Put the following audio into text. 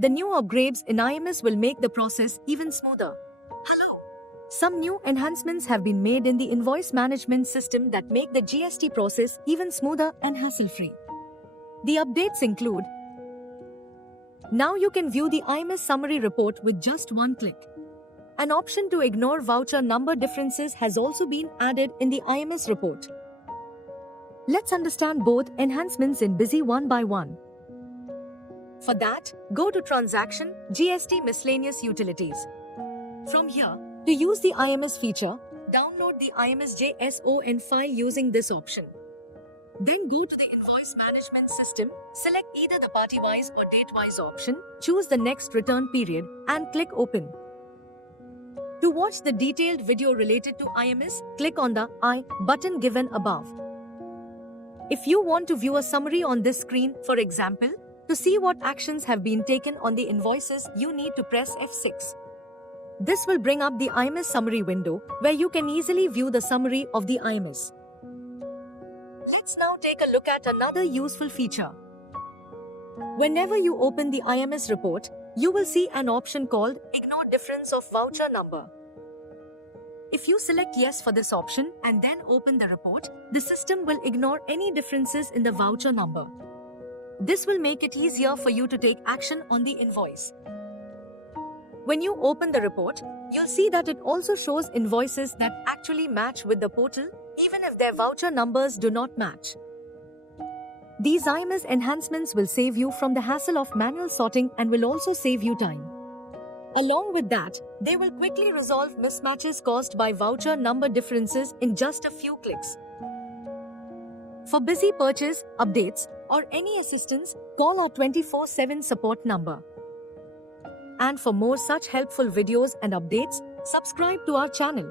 The new upgrades in IMS will make the process even smoother. Hello. Some new enhancements have been made in the invoice management system that make the GST process even smoother and hassle-free. The updates include: now you can view the IMS summary report with just one click. An option to ignore voucher number differences has also been added in the IMS report. Let's understand both enhancements in Busy one by one. For that, go to Transaction, GST Miscellaneous Utilities. From here, to use the IMS feature, download the IMS JSON file using this option. Then go to the Invoice Management System, select either the party-wise or date-wise option, choose the next return period, and click Open. To watch the detailed video related to IMS, click on the I button given above. If you want to view a summary on this screen, for example, to see what actions have been taken on the invoices, you need to press F6. This will bring up the IMS summary window, where you can easily view the summary of the IMS. Let's now take a look at another useful feature. Whenever you open the IMS report, you will see an option called Ignore Difference of Voucher Number. If you select Yes for this option and then open the report, the system will ignore any differences in the voucher number. This will make it easier for you to take action on the invoice. When you open the report, you'll see that it also shows invoices that actually match with the portal, even if their voucher numbers do not match. These IMS enhancements will save you from the hassle of manual sorting and will also save you time. Along with that, they will quickly resolve mismatches caused by voucher number differences in just a few clicks. For busy purchase, updates, or any assistance, call our 24/7 support number. And for more such helpful videos and updates, subscribe to our channel.